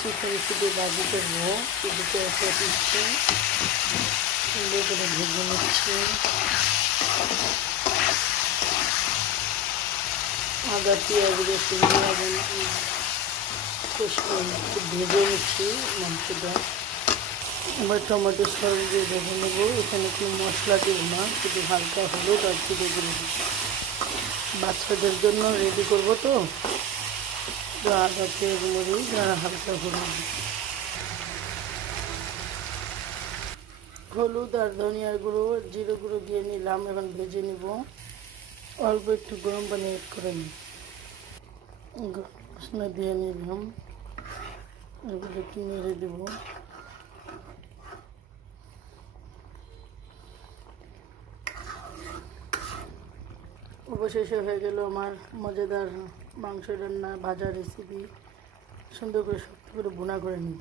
Chicken শুধু ভাজি করবো। এদিকে একটা দিচ্ছি, সুন্দর করে ভেজে নিচ্ছি। আদা পেঁয়াজ রসুন একটু ভেজে নিচ্ছি মাংসটা। এবার টমেটো সস দিয়ে ভেজে নেবো। এখানে কোনো মশলা দেবো না, শুধু হালকা হলুদ আর জিরে গুঁড়ো দেবো। বাচ্চাদের জন্য রেডি করবো তো, আদা পেঁয়াজ মরিচ আর হালকা হলুদ আর ধনিয়ার গুঁড়ো জিরে গুঁড়ো দিয়ে নিলাম। এখন ভেজে নিব। অল্প একটু গরম পানি অ্যাড করে নিই। গরম মশলা দিয়ে নিলাম। এবার একটু নেড়ে দেবো। অবশেষে হয়ে গেল আমার মজাদার মাংস রান্না ভাজা রেসিপি। সুন্দর করে শক্ত করে ভুনা করে নিই।